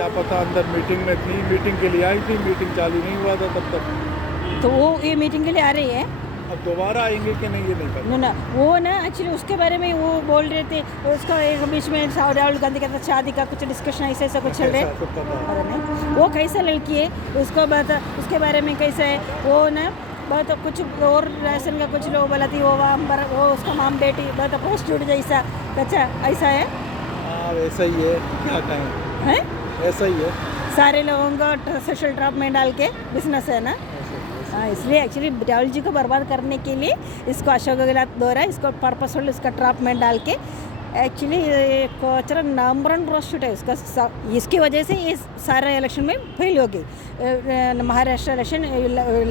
क्या पता अंदर मीटिंग में थी, मीटिंग के लिए आई थी, मीटिंग चालू नहीं हुआ था तब तक। तो वो ये मीटिंग के लिए आ रही है अब दोबारा आएंगे कि नहीं ये नहीं पता। ना वो ना एक्चुअली उसके बारे में वो बोल रहे थे, उसका एक बीच में राहुल गांधी के साथ शादी का कुछ डिस्कशन ऐसे ऐसा कुछ चल रहे ऐसा सब पता है। पता नहीं वो कैसा लड़की है, उसको बता उसके बारे में कैसा है वो ना बहुत कुछ और राशन का कुछ लोग बोला थी वो उसका माम बेटी बहुत प्रोस्टिट्यूट जैसा अच्छा ऐसा है हाँ वैसा ही है, क्या कहें, हैं ऐसा ही है। सारे लोगों को सोशल ट्रैप में डाल के बिजनेस है ना। हाँ इसलिए एक्चुअली राहुल जी को बर्बाद करने के लिए इसको अशोक गहलोत द्वारा इसको पर्पसफुल इसका ट्रैप में डाल के एक्चुअली कोचरा नंबर 1 प्रोस्टिट्यूट है उसका, इसकी वजह से ये सारा इलेक्शन में फेल हो गई। Maharashtra election,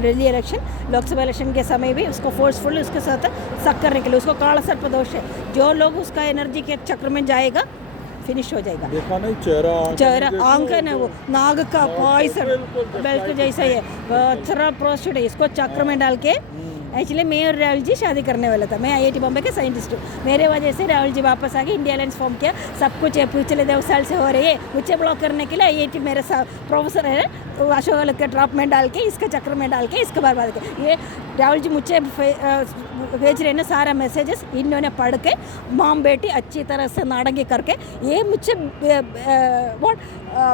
Delhi election, Lok Sabha election के समय भी उसको फोर्सफुल उसके साथ सक करने के लिए उसको काला सर्पदोष है, जो लोग उसका एनर्जी के चक्र में जाएगा फिनिश हो जाएगा। देखा नहीं चेहरा आंख है ना वो नाग का पॉइसन बिल्कुल जैसा ही है, अच्छा प्रोस्टिट्यूट है, इसको चक्र में डाल के एक्चुअली मैं और राहुल जी शादी करने वाला था, मैं IIT बॉम्बे के साइंटिस्ट हूँ, मेरे वजह से राहुल जी वापस आ गए, इंडिया अलायंस फॉर्म किया, सब कुछ पिछले 2 साल से हो रही है, मुझे ब्लॉक करने के लिए IIT मेरे प्रोफेसर है अशोक गहलोत के ट्रैप में डाल के इसका चक्र में डाल के इसको बर्बाद कर, ये राहुल जी मुझे भेज रहे ना सारा मैसेजेस, इन्होंने पढ़ के माम बेटी अच्छी तरह से नाटंगी करके ये मुझे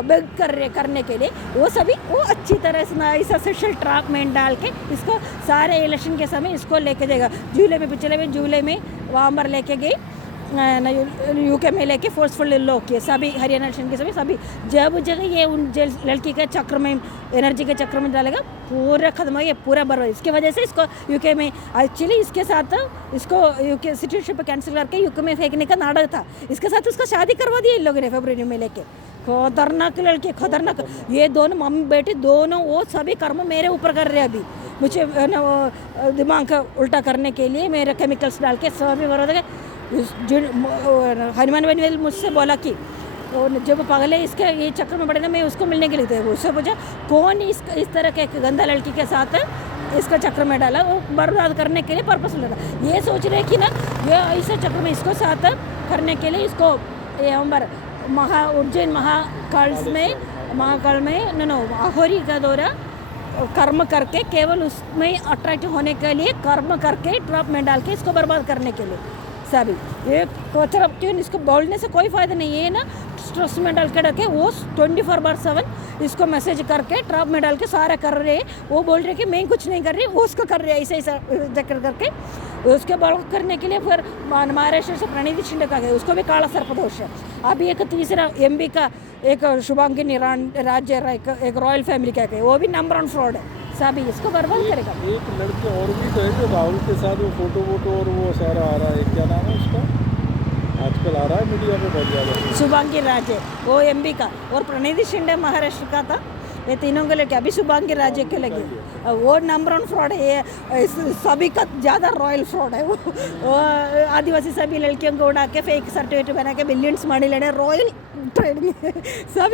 बेग करने के लिए वो सभी वो अच्छी तरह से ऐसा सोशल ट्रैप में डाल के इसको सारे इलेक्शन के समय इसको लेके जाएगा। जुलाई में वहाँ पर लेके गई UK में लेके फोर्सफुल लोग किए सभी हरियाणा इलेक्शन के सभी जब जगह ये उन लड़की के चक्र में एनर्जी के चक्र में डालेगा पूरा खत्म हो गया, पूरा बर्बाद। इसकी वजह से इसको UK में एक्चुअली इसके साथ इसको UK सिटीजनशिप कैंसिल करके UK में फेंकने का नाटक था, इसके साथ उसका शादी करवा दिया इन लोगों ने फरवरी में लेके। खतरनाक लड़की, खतरनाक, ये दोनों मम्मी बेटी दोनों वो सभी कर्म मेरे ऊपर कर रहे हैं अभी, मुझे दिमाग का उल्टा करने के लिए मेरे केमिकल्स डाल के सभी बर्बाद। हनुमान बनिवाल मुझसे बोला कि जब पगले इसके ये चक्कर में पड़े ना मैं उसको मिलने के लिए थे, उससे पूछा कौन इस तरह के गंदा लड़की के साथ इसका चक्र में डाला, वो बर्बाद करने के लिए पर्पस लगा। ये सोच रहे कि ना ये ऐसे चक्र में इसको साथ करने के लिए इसको उज्जैन महाकाल में नो अहोरी का दौरा कर्म करके केवल उसमें अट्रैक्ट होने के लिए कर्म करके ट्रैप में डाल के इसको बर्बाद करने के लिए सभी ये क्यों इसको बोलने से कोई फ़ायदा नहीं है ना, स्ट्रेस में डाल के वो 24/7 इसको मैसेज करके ट्रैप में डाल के सारा कर रहे हैं। वो बोल रहे कि मैं कुछ नहीं कर रही, वो उसको कर रहे हैं ऐसा चक्कर करके उसके ब्लॉक करने के लिए। फिर महाराष्ट्र से प्रणीति शिंदे का गया, उसको भी काला सर्पदोष है। अभी एक तीसरा MB का एक शुभांगी राज्य एक रॉयल फैमिली का है, वो भी नंबर 1 फ्रॉड है, सभी इसको बर्बाद करेगा। एक लड़की और भी तो है जो राहुल के साथ वो फोटो और वो सारा आ रहा है, क्या नाम है उसका, आजकल आ रहा है मीडिया में बहुत ज़्यादा, शुभांगी राजे वो MB का, और प्रणीति शिंदे महाराष्ट्र का था, ये तीनों के लेके अभी शुभांगी राजे के लगे, वो नंबर 1 फ्रॉड है, सभी का ज़्यादा रॉयल फ्रॉड है वो आदिवासी सभी लड़कियों को उड़ा के फेक सर्टिफिकेट बना के बिलियंस मनी लेने रॉयल ट्रेडिंग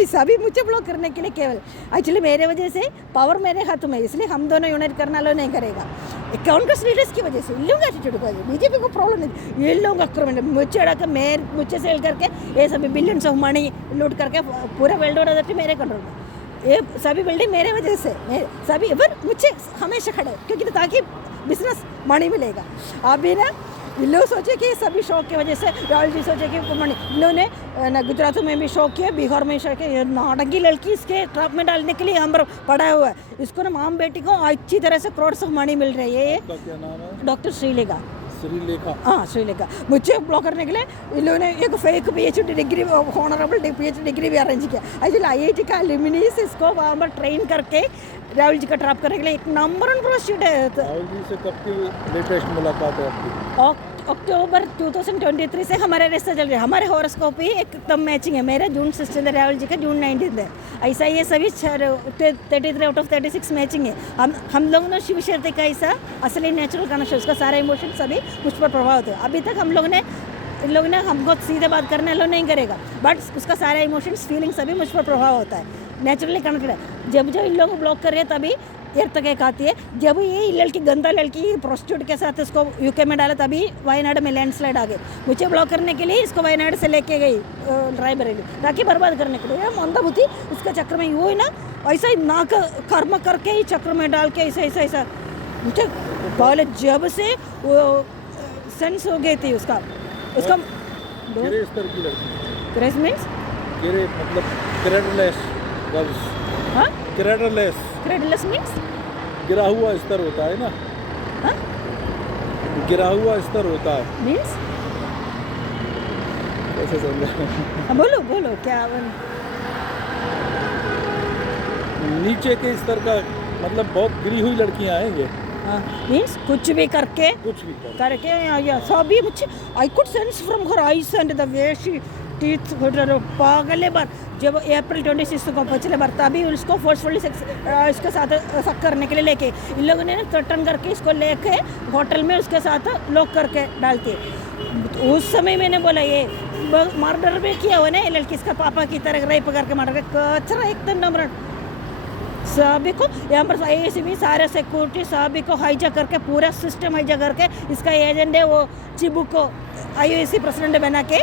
सभी मुझे ब्लॉक करने के लिए केवल एक्चुअली मेरे वजह से पावर मेरे हाथ में, इसलिए हम दोनों यूनाइट करना लो नहीं करेगा। कांग्रेस लीडर्स की वजह से इन लोगों का एटीट्यूड का BJP को प्रॉब्लम नहीं, ये लोग आक्रमण मुझे अड़ा के मुझे सेल करके ये सभी बिलियंस ऑफ मनी लूट करके पूरा वर्ल्ड ऑर्डर मेरे कंट्रोल में, ये सभी बिल्डिंग मेरे वजह से सभी पर मुझे हमेशा खड़े क्योंकि ताकि बिजनेस मनी मिलेगा। अभी ना लोग सोचे कि सभी शौक की वजह से राहुल जी सोचे कि मनी, इन्होंने गुजरात में भी शौक किया, बिहार में शौक किया, नाटंगी लड़की इसके ट्रैप में डालने के लिए हम पर पड़ा हुआ है, इसको ना माम बेटी को अच्छी तरह से करोड़ ऑफ मनी मिल रही है। क्या नाम है? डॉक्टर श्रीलेखा। हाँ श्रीलेखा मुझे ब्लॉक करने के लिए इन्होंने एक fake PhD degree honourable PhD degree भी अरेंज किया। एक्चुअली IIT का एल्यूमिनीस इसको वहाँ पर ट्रेन करके राहुल जी का ट्रैप करने के लिए एक नंबर 1 प्रोस्टिट्यूट है। राहुल जी से कब की लेटेस्ट मुलाकात है आपकी? अक्टूबर 2023 से हमारे रिश्ते चल रहे हैं, हमारे हॉरोस्कोप ही एकदम मैचिंग है, मेरा जून 16 है, राहुल जी का जून 19 है, ऐसा ये सभी 33 आउट ऑफ 36 मैचिंग है। हम लोग ना शिव शक्ति का ऐसा असली नेचुरल कनेक्शन, उसका सारा इमोशन सभी मुझ पर प्रभाव होते हैं। अभी तक इन लोग ने हमको सीधे बात करने लो नहीं करेगा, बट उसका सारा इमोशंस फीलिंग सभी मुझ पर प्रभाव होता है, नेचुरली कनेक्टेड है। जब इन लोग ब्लॉक कर रहे हैं तभी एर्थकेक आती है। जब ये लड़की गंदा लड़की प्रोस्टिट्यूट के साथ इसको यूके में डाला तभी वायनाड में लैंडस्लाइड आ गई। मुझे ब्लॉक करने के लिए इसको वायनाड से लेके गई रायबरेली ताकि बर्बाद करने के लिए। मंदाबुद्धि उसका चक्कर में वो ही ना ऐसा ही नाक कर्म करके ही चक्र में डाल के ऐसा ऐसा ऐसा मुझे पहले जब से वो सेंस हो गई थी उसका किरे स्तर की लड़की, क्रेज मीन्स किरे मतलब क्रेडलेस गर्ल्स, हाँ क्रेडलेस, क्रेडलेस मीन्स गिरा हुआ स्तर होता है ना, हाँ गिरा हुआ स्तर होता है। मीन्स कैसे समझा? बोलो बोलो क्या नीचे के स्तर का मतलब बहुत गिरी हुई लड़कियां आएंगे, मीन्स कुछ भी करके कुछ भी कर करके या सभी मुझे I could sense from her eyes and the way she teeth पागले बार जब अप्रैल 26 को पिछले बार तभी उसको फोर्सफुली इसके साथ शक करने के लिए लेके इन लोगों ने थ्रेटन करके इसको लेके होटल में उसके साथ लॉक करके डालती है। उस समय मैंने बोला ये मर्डर भी किया हुआ ना ये लड़की, इसका पापा की तरह रेप करके मर्डर कचरा एकदम नंबर सभी को यहाँ पर ACB सारे सिक्योरिटी सभी को हाईजैक करके पूरा सिस्टम हाईजैक करके इसका एजेंट है वो चिबू को IOC प्रेसिडेंट बना के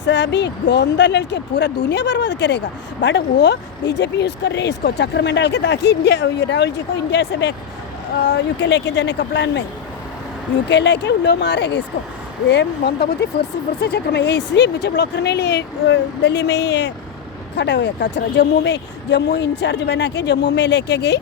सभी गोंदा लड़के पूरा दुनिया बर्बाद करेगा। बट वो बीजेपी यूज़ कर रही है इसको चक्र में डाल के ताकि इंडिया राहुल जी को इंडिया से बैक यूके लेके जाने का प्लान में यूके लेके उन लोग मारेगा इसको। ये ममता बुद्धि फिर से चक्र में ये इसलिए मुझे ब्लॉक करने के लिए दिल्ली में ही खड़े हुए कचरा जम्मू इंचार्ज बना के जम्मू में लेके गई।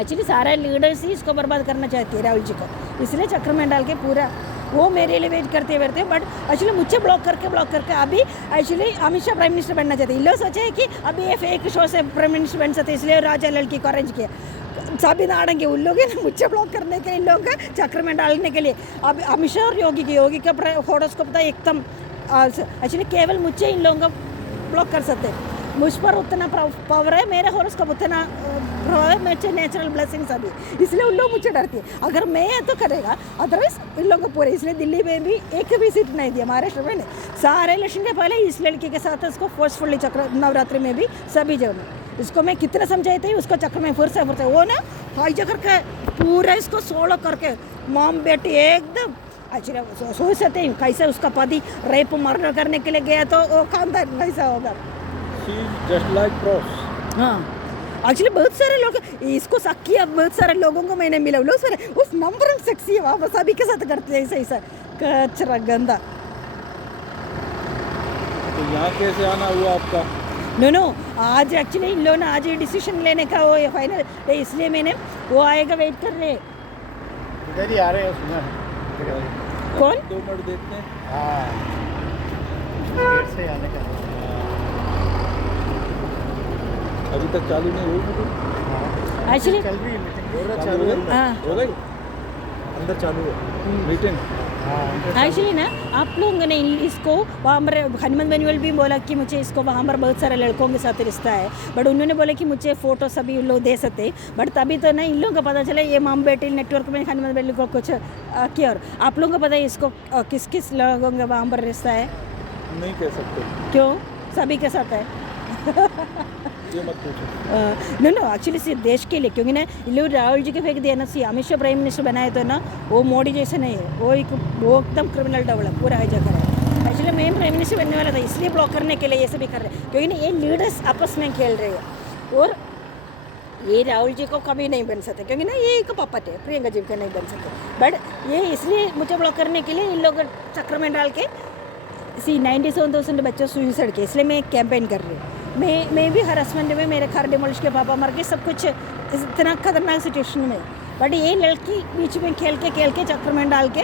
एक्चुअली सारे लीडर्स ही इसको बर्बाद करना चाहती है राहुल जी को, इसलिए चक्र में डाल के पूरा वो मेरे लिए वेट करते हैं। बट एक्चुअली मुझे ब्लॉक करके अभी actually Amit Shah prime minister बनना चाहते हैं। इन लोग सोचे कि अभी ये फेक शो से प्राइम मिनिस्टर बन सकते इसलिए राजा लड़की को अरेंज किया। सभी नाड़ेंगे उन लोग मुझे ब्लॉक करने के इन लोग चक्र में डालने के लिए। अब अमित शाह और योगी का फोटोस को पता है एकदम एक्चुअली केवल मुझे इन लोगों को ब्लॉक कर सकते हैं। मुझ पर उतना पावर है, मेरे हॉरोस्कोप उतना प्रभाव है, मुझे नेचुरल ब्लेसिंग्स अभी, इसलिए उन लोग मुझे डरती है। अगर मैं तो करेगा अदरवाइज इन लोगों को पूरे, इसलिए दिल्ली में भी एक भी सीट नहीं दिया महाराष्ट्र में। सारे इलेक्शन के पहले इस लड़की के साथ इसको फोर्सफुली चक्र नवरात्रि में भी सभी जगह इसको मैं कितना समझाई थी उसको चक्र में फिर से वो ना हाईजैक करके पूरा इसको सोलो करके मॉम बेटी एकदम एक्चुअली सोच सकते हैं कैसे उसका पति रेप मर्डर करने के लिए गया तो वो खानदान कैसा होगा। Just like cross. हाँ एक्चुअली बहुत सारे लोग इसको शक किया, बहुत सारे लोगों को मैंने मिला लोग सारे उस नंबर सेक्सी है वहाँ सभी के साथ करते हैं ऐसा कचरा गंदा। तो यहाँ कैसे आना हुआ आपका? नो आज एक्चुअली इन लोगों ने आज ही डिसीजन लेने का वो फाइनल, इसलिए मैंने वो आएगा वेट कर रहे। इधर ही आ रहे हैं सुना कौन 2 मिनट देखते हैं। हाँ देर से आने का अभी तक चालू नहीं हुई मीटिंग? एक्चुअली चल रही है मीटिंग चालू हो गई? हाँ हो गई अंदर चालू है मीटिंग। एक्चुअली ना आप लोगों ने इसको वहाँ पर हनुमान बेनीवाल भी बोला कि मुझे इसको वहाँ पर बहुत सारे लड़कों के साथ रिश्ता है, बट उन्होंने बोला कि मुझे फ़ोटो सभी लोग दे सकते, बट तभी तो ना इन लोगों को पता चला ये माम बेटी नेटवर्क में हनुमान बेनीवाल को कुछ किया। और आप लोगों को पता है इसको किस किस लोगों का वहाँ पर रिश्ता है? नहीं कह सकते, क्यों? सभी के साथ है। ये मत पूछो। नो एक्चुअली सिर्फ देश के लिए, क्योंकि ना इन लोग राहुल जी के फेंक दिया ना, सी अमित शाह प्राइम मिनिस्टर बनाए तो ना वो मोदी जैसे नहीं है, वो एकदम क्रिमिनल डबल है, पूरा हाईजैक है। एक्चुअली मैं प्राइम मिनिस्टर बनने वाला था इसलिए ब्लॉक करने के लिए ये सभी कर रहे हैं, क्योंकि ना ये लीडर्स आपस में खेल रहे हैं और ये राहुल जी को कभी नहीं बन सकते, क्योंकि ना ये एक पपट है, प्रियंका जी को नहीं बन सकते। बट ये इसलिए मुझे ब्लॉक करने के लिए इन लोग चक्कर में डाल के 97,000 बच्चों सुसाइड किए, इसलिए मैं कैंपेन कर रही हूँ। मैं भी हरासमेंट में, मेरे घर डिमोलिश के पापा मर गए, सब कुछ इतना खतरनाक सिचुएशन में, बट ये लड़की बीच में खेल के चक्कर में डाल के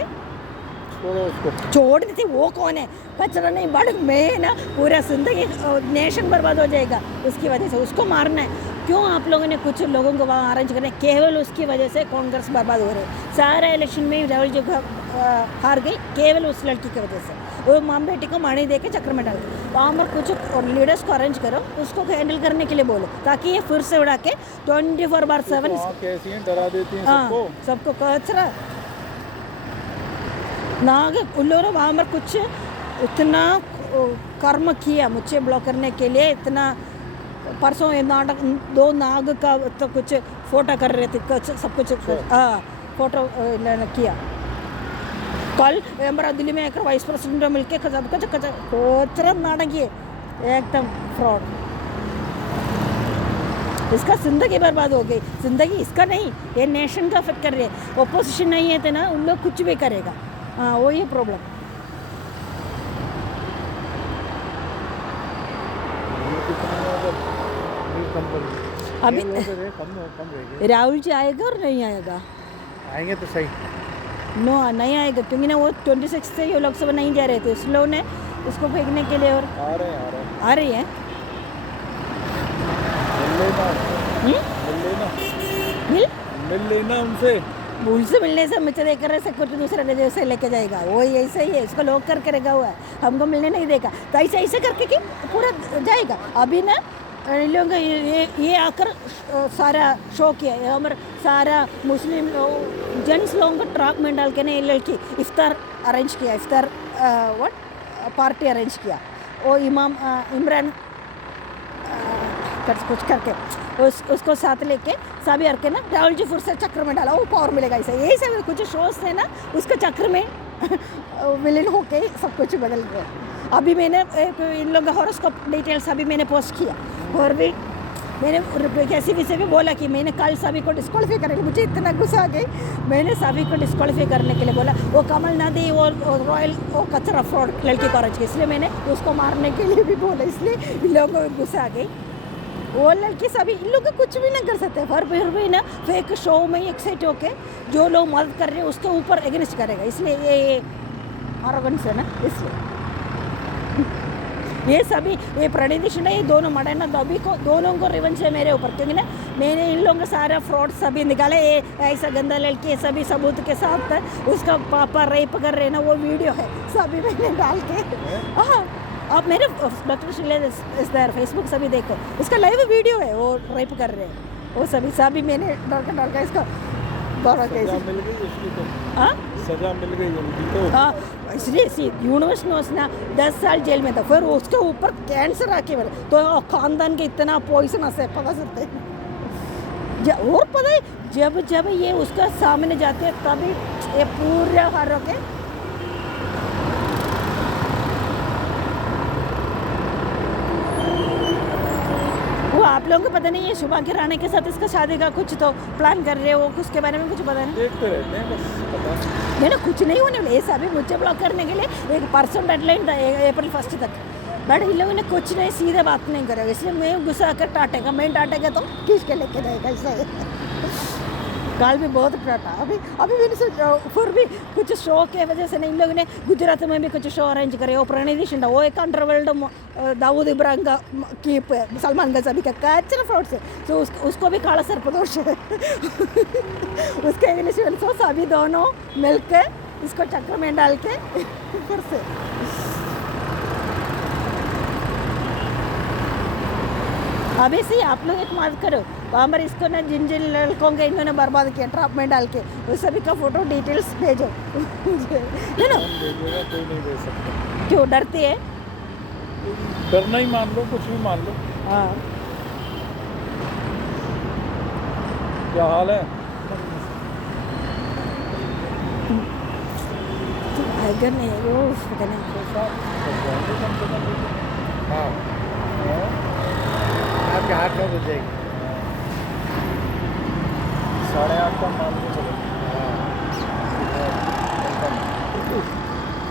छोड़ो उसको, छोड़ दी थी। वो कौन है? कचरा नहीं, बट मैं ना पूरा जिंदगी नेशन बर्बाद हो जाएगा उसकी वजह से, उसको मारना है। क्यों आप लोगों ने कुछ लोगों को वहाँ अरेंज करना है? केवल उसकी वजह से कांग्रेस बर्बाद हो रही है। सारे इलेक्शन में राहुल जी हार गई केवल उस लड़की की वजह से। वो माम बेटी को मानी दे के चक्कर में डाल के वहाँ पर कुछ और लीडर्स को अरेंज करो, उसको हैंडल करने के लिए बोलो, ताकि ये फिर से उड़ा के 24/7 कैसी हैं, डरा देती हैं सबको। सबको कचरा ना उन लोगों ने वहाँ पर कुछ इतना कर्म किया मुझे ब्लॉक करने के लिए, इतना परसों ये नाटक 2 नाग का तो कुछ फोटो कर रहे थे सब कुछ हाँ फोटो किया कल हमारा दिल्ली में एक वाइस प्रेसिडेंट मिलके कोचरा नाटक ये एकदम फ्रॉड इसका जिंदगी बर्बाद हो गई जिंदगी इसका नहीं ये नेशन का अफेक्ट कर रही है ओपोजिशन नहीं है तो ना उन लोग कुछ भी करेगा हाँ वही प्रॉब्लम अभी कम रहेगी राहुल जी आएगा और नहीं आएगा आएंगे तो सही नो नहीं आएगा क्योंकि ना वो 26 से ये लोकसभा नहीं जा रहे थे इस लोग ने उसको फेंकने के लिए और आ रहे हैं आ रही है मिल लेना मिल मिल लेना उनसे भूल से मिलने से मुझे देख कर सिक्योरिटी दूसरे राज्य से लेके जाएगा वो ऐसे ही है इसको लोग करके रखा हुआ है हमको मिलने नहीं देगा तो ऐसे ऐसे करके कि पूरा जाएगा अभी ना इन लोग ये आकर सारा शो किया है हमारे सारा मुस्लिम लोग जेंट्स लोगों को ट्रक में डाल के ना ये लड़की इफ्तार अरेंज किया इफ्तार व्हाट पार्टी अरेंज किया वो इमाम इमरान कुछ करके उसको साथ लेके सभी हर के ना राहुल जी फिर से चक्र में डाला वो पावर मिलेगा ऐसा यही सब कुछ शोज थे ना उसके चक्र में विलन होके सब कुछ बदल गया अभी मैंने इन लोगों का हॉरोस्कोप डिटेल्स अभी मैंने पोस्ट किया और भी मैंने कैसी किसी भी बोला कि मैंने कल सभी को डिस्क्वालीफाई करने मुझे इतना गुस्सा आ गई मैंने सभी को डिस्क्वालीफाई करने के लिए बोला वो कमल नदी वो रॉयल वो कचरा फ्रॉड लड़की कॉलेज की इसलिए मैंने उसको मारने के लिए भी बोला इसलिए इन लोगों को गुस्सा आ गई वो लड़की सभी इन लोग कुछ भी नहीं कर सकते पर फिर भी ना फेक शो में एक्साइट होके जो लोग मदद कर रहे हैं उसके ऊपर एगेंस्ट करेगा इसलिए ये आरोगेंस है ना इसलिए ये सभी ये प्रणीति शिंदे ये दोनों मडैना दबी को दोनों को रिवेंज है मेरे ऊपर क्योंकि ना मैंने इन लोगों का सारा फ्रॉड सभी निकाले ये ऐसा गंदा लड़की सभी सबूत के साथ उसका पापा रेप कर रहे ना वो वीडियो है सभी मैंने डाल के हाँ आप मेरे डॉक्टर शिंदे फेसबुक सभी देखो इसका लाइव वीडियो है वो रेप कर रहे हैं वो सभी मैंने डाल का इसका सजा मिल गई उसकी तो हाँ सजा मिल गई उनकी तो हाँ इसलिए यूनिवर्स ना 10 साल जेल में था फिर उसके ऊपर कैंसर आके बोले तो खानदान के इतना पॉइजनस है पता चलता है और पता है जब जब ये उसका सामने जाते हैं तभी ये पूरा हर के वो आप लोगों को पता नहीं है शुभा के राणे के साथ इसका शादी का कुछ तो प्लान कर रहे हो उसके बारे में कुछ पता नहीं देखते रहते हैं बस पता नहीं मैंने कुछ नहीं होने वाला ये सभी मुझे ब्लॉक करने के लिए एक परसों डेडलाइन था अप्रैल 1 तक बट इन लोगों ने कुछ नहीं सीधे बात नहीं करेगा इसलिए मैं गुस्सा आकर टाटेगा मैं टाटेगा तो खींच के लेके जाएगा ऐसा काल भी बहुत टाटा अभी मैंने फिर भी कुछ शो के वजह से इन लोगों ने गुजरात में भी कुछ शो अरेंज करे वो प्रणीति शिंदे वो एक अंडरवर्ल्ड दाऊद इब्राहिम का की सलमान गजाबी का कैचर फ्रॉड से तो उसको भी काला सर्पदोष है उसके इनिशियल सो सभी दोनों मिलकर इसको चक्र में डाल के फिर से अभी से आप लोग एक मदद करो हमारे इसको ना जिन जिन लड़कों के इन्होंने बर्बाद किया ट्रैप में डाल के उस सभी का फोटो डिटेल्स भेजो है ना भेजेगा कोई नहीं दे सकता क्यों डरते हैं करना ही मान लो कुछ भी मान लो हाँ क्या हाल है टाइगर नहीं है वो पता नहीं हाँ आपके हाथ में हो जाएगी 8:30 का मान के चलो